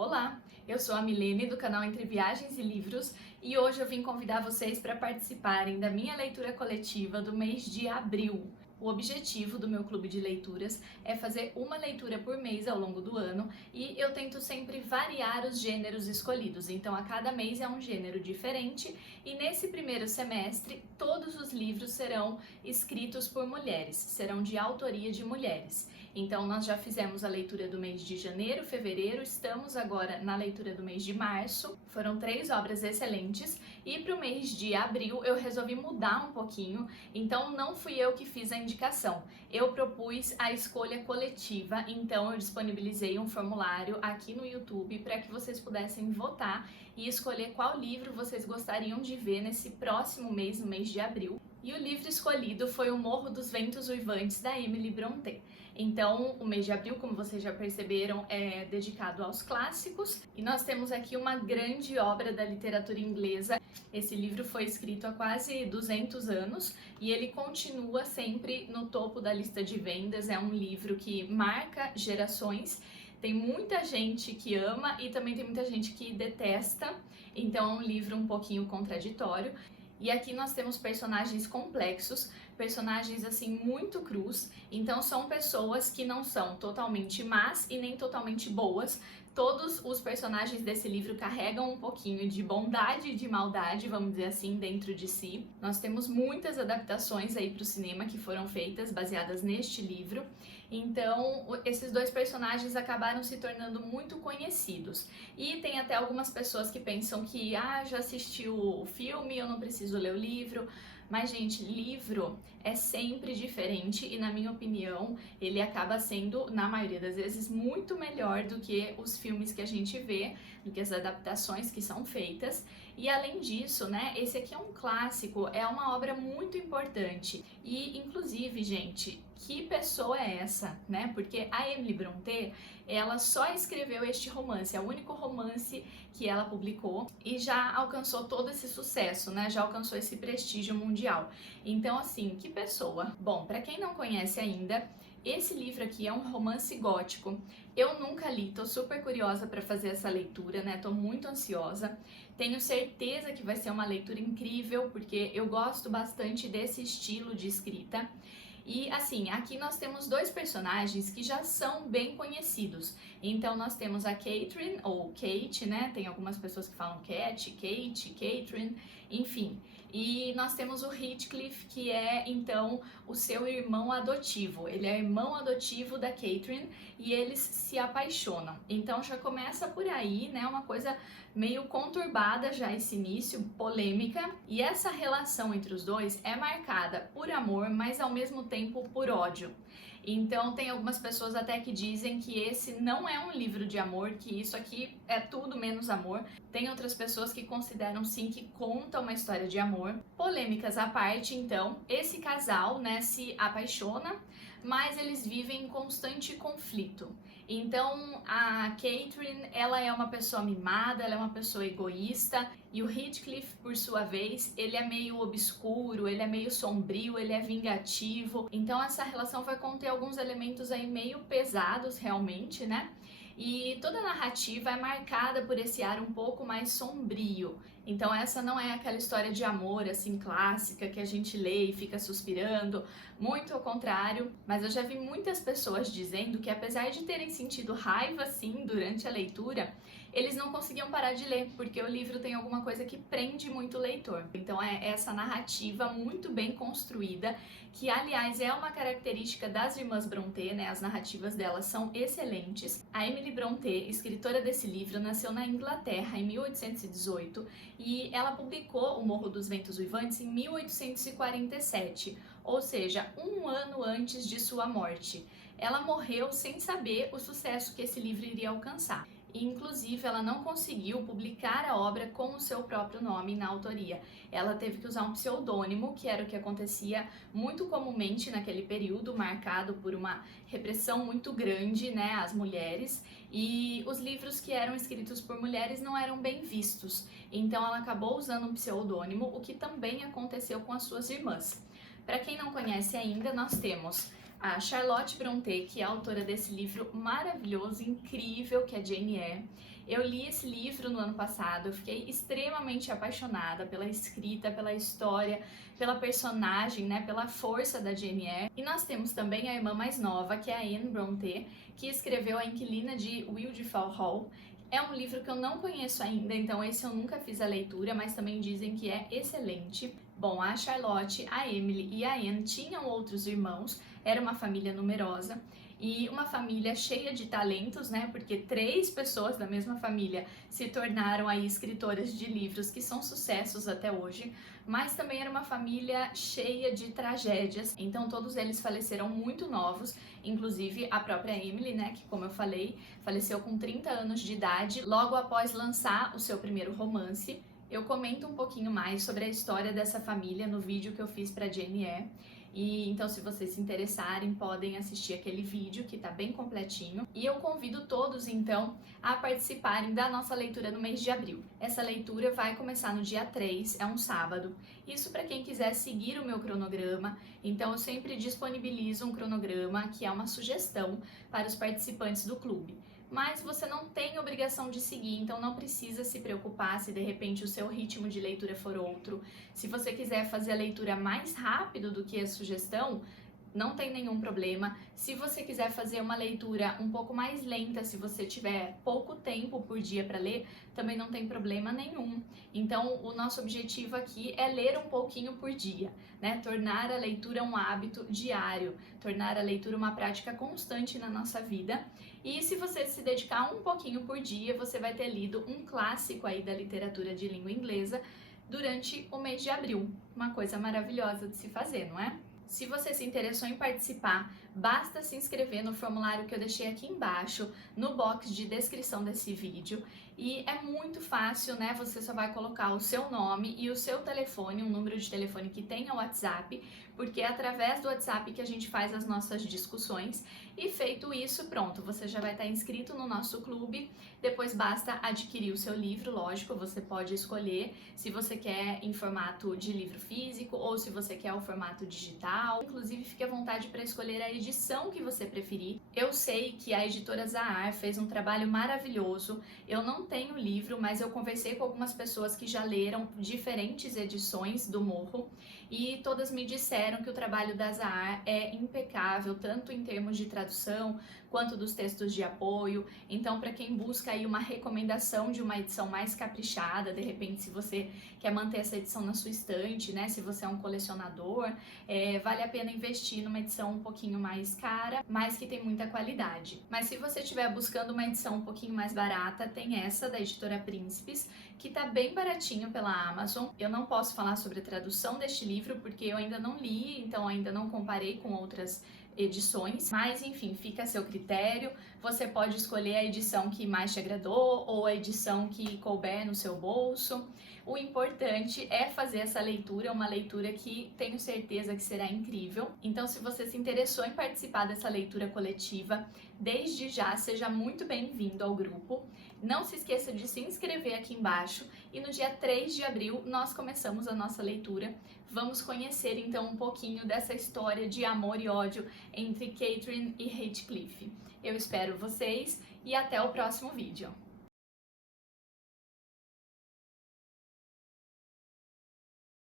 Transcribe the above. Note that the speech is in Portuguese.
Olá, eu sou a Milene do canal Entre Viagens e Livros e hoje eu vim convidar vocês para participarem da minha leitura coletiva do mês de abril. O objetivo do meu clube de leituras é fazer uma leitura por mês ao longo do ano e eu tento sempre variar os gêneros escolhidos, então a cada mês é um gênero diferente e nesse primeiro semestre todos os livros serão escritos por mulheres, serão de autoria de mulheres. Então nós já fizemos a leitura do mês de janeiro, fevereiro, estamos agora na leitura do mês de março. Foram 3 obras excelentes e para o mês de abril eu resolvi mudar um pouquinho, então não fui eu que fiz a indicação. Eu propus a escolha coletiva, então eu disponibilizei um formulário aqui no YouTube para que vocês pudessem votar e escolher qual livro vocês gostariam de ver nesse próximo mês, no mês de abril. E o livro escolhido foi O Morro dos Ventos Uivantes, da Emily Brontë. Então, o mês de abril, como vocês já perceberam, é dedicado aos clássicos. E nós temos aqui uma grande obra da literatura inglesa. Esse livro foi escrito há quase 200 anos e ele continua sempre no topo da lista de vendas. É um livro que marca gerações. Tem muita gente que ama e também tem muita gente que detesta. Então, é um livro um pouquinho contraditório. E aqui nós temos personagens complexos, personagens assim muito crus, então são pessoas que não são totalmente más e nem totalmente boas. Todos os personagens desse livro carregam um pouquinho de bondade e de maldade, vamos dizer assim, dentro de si. Nós temos muitas adaptações aí para o cinema que foram feitas baseadas neste livro. Então, esses dois personagens acabaram se tornando muito conhecidos. E tem até algumas pessoas que pensam que, já assistiu o filme, eu não preciso ler o livro. Mas, gente, livro é sempre diferente e, na minha opinião, ele acaba sendo, na maioria das vezes, muito melhor do que os filmes que a gente vê, do que as adaptações que são feitas. E, além disso, né, esse aqui é um clássico, é uma obra muito importante. E, inclusive, gente, que pessoa é essa, né? Porque a Emily Brontë, ela só escreveu este romance, é o único romance que ela publicou e já alcançou todo esse sucesso, né? Já alcançou esse prestígio mundial. Então, assim, que pessoa. Bom, para quem não conhece ainda, esse livro aqui é um romance gótico. Eu nunca li, tô super curiosa para fazer essa leitura, né? Tô muito ansiosa. Tenho certeza que vai ser uma leitura incrível, porque eu gosto bastante desse estilo de escrita. E assim, aqui nós temos 2 personagens que já são bem conhecidos. Então nós temos a Catherine, ou Kate, né? Tem algumas pessoas que falam Cat, Kate, Catherine, enfim. E nós temos o Heathcliff, que é então o seu irmão adotivo. Ele é irmão adotivo da Catherine e eles se apaixonam. Então já começa por aí, né? Uma coisa meio conturbada já esse início, polêmica. E essa relação entre os dois é marcada por amor, mas ao mesmo tempo por ódio. Então tem algumas pessoas até que dizem que esse não é um livro de amor, que isso aqui é tudo menos amor. Tem outras pessoas que consideram sim que conta uma história de amor. Polêmicas à parte, então, esse casal, né, se apaixona, mas eles vivem em constante conflito. Então a Catherine, ela é uma pessoa mimada, ela é uma pessoa egoísta, e o Heathcliff, por sua vez, ele é meio obscuro, ele é meio sombrio, ele é vingativo. Então essa relação vai conter alguns elementos aí meio pesados realmente, né? E toda a narrativa é marcada por esse ar um pouco mais sombrio. Então essa não é aquela história de amor assim clássica que a gente lê e fica suspirando, muito ao contrário. Mas eu já vi muitas pessoas dizendo que apesar de terem sentido raiva assim durante a leitura, eles não conseguiam parar de ler, porque o livro tem alguma coisa que prende muito o leitor. Então é essa narrativa muito bem construída, que aliás é uma característica das irmãs Brontë, né? As narrativas delas são excelentes. A Emily Brontë, escritora desse livro, nasceu na Inglaterra em 1818 e ela publicou O Morro dos Ventos Uivantes em 1847, ou seja, 1 ano antes de sua morte. Ela morreu sem saber o sucesso que esse livro iria alcançar. E, inclusive, ela não conseguiu publicar a obra com o seu próprio nome na autoria. Ela teve que usar um pseudônimo, que era o que acontecia muito comumente naquele período, marcado por uma repressão muito grande, né, às mulheres, e os livros que eram escritos por mulheres não eram bem vistos. Então ela acabou usando um pseudônimo, o que também aconteceu com as suas irmãs. Para quem não conhece ainda, nós temos A Charlotte Brontë, que é a autora desse livro maravilhoso, incrível, que é Jane Eyre. Eu li esse livro no ano passado, eu fiquei extremamente apaixonada pela escrita, pela história, pela personagem, né, pela força da Jane Eyre. E nós temos também a irmã mais nova, que é a Anne Brontë, que escreveu A Inquilina de Wildfell Hall. É um livro que eu não conheço ainda, então esse eu nunca fiz a leitura, mas também dizem que é excelente. Bom, a Charlotte, a Emily e a Anne tinham outros irmãos, era uma família numerosa e uma família cheia de talentos, né? Porque 3 pessoas da mesma família se tornaram aí escritoras de livros que são sucessos até hoje, mas também era uma família cheia de tragédias, então todos eles faleceram muito novos, inclusive a própria Emily, né? Que, como eu falei, faleceu com 30 anos de idade, logo após lançar o seu primeiro romance. Eu comento um pouquinho mais sobre a história dessa família no vídeo que eu fiz para Jane Eyre. E então, se vocês se interessarem, podem assistir aquele vídeo que tá bem completinho. E eu convido todos, então, a participarem da nossa leitura no mês de abril. Essa leitura vai começar no dia 3, é um sábado. Isso para quem quiser seguir o meu cronograma. Então, eu sempre disponibilizo um cronograma que é uma sugestão para os participantes do clube. Mas você não tem obrigação de seguir, então não precisa se preocupar se de repente o seu ritmo de leitura for outro. Se você quiser fazer a leitura mais rápido do que a sugestão, não tem nenhum problema. Se você quiser fazer uma leitura um pouco mais lenta, se você tiver pouco tempo por dia para ler, também não tem problema nenhum. Então, o nosso objetivo aqui é ler um pouquinho por dia, né? Tornar a leitura um hábito diário, tornar a leitura uma prática constante na nossa vida. E se você se dedicar um pouquinho por dia, você vai ter lido um clássico aí da literatura de língua inglesa durante o mês de abril. Uma coisa maravilhosa de se fazer, não é? Se você se interessou em participar, basta se inscrever no formulário que eu deixei aqui embaixo, no box de descrição desse vídeo. E é muito fácil, né? Você só vai colocar o seu nome e o seu telefone, um número de telefone que tenha WhatsApp, porque é através do WhatsApp que a gente faz as nossas discussões. E feito isso, pronto, você já vai estar inscrito no nosso clube. Depois basta adquirir o seu livro, lógico, você pode escolher se você quer em formato de livro físico ou se você quer o formato digital. Inclusive, fique à vontade para escolher a edição que você preferir. Eu sei que a editora Zahar fez um trabalho maravilhoso. Eu não tenho o livro, mas eu conversei com algumas pessoas que já leram diferentes edições do Morro e todas me disseram que o trabalho da Zahar é impecável, tanto em termos de tradução quanto dos textos de apoio. Então, para quem busca aí uma recomendação de uma edição mais caprichada, de repente, se você quer manter essa edição na sua estante, né? Se você é um colecionador, vale a pena investir numa edição um pouquinho mais cara, mas que tem muita qualidade. Mas se você estiver buscando uma edição um pouquinho mais barata, tem essa da editora Príncipes, que tá bem baratinho pela Amazon. Eu não posso falar sobre a tradução deste livro porque eu ainda não li, então ainda não comparei com outras edições, mas enfim, fica a seu critério. Você pode escolher a edição que mais te agradou ou a edição que couber no seu bolso. O importante é fazer essa leitura, uma leitura que tenho certeza que será incrível. Então, se você se interessou em participar dessa leitura coletiva, desde já seja muito bem-vindo ao grupo. Não se esqueça de se inscrever aqui embaixo e no dia 3 de abril nós começamos a nossa leitura. Vamos conhecer então um pouquinho dessa história de amor e ódio entre Catelyn e Heathcliff. Eu espero vocês e até o próximo vídeo.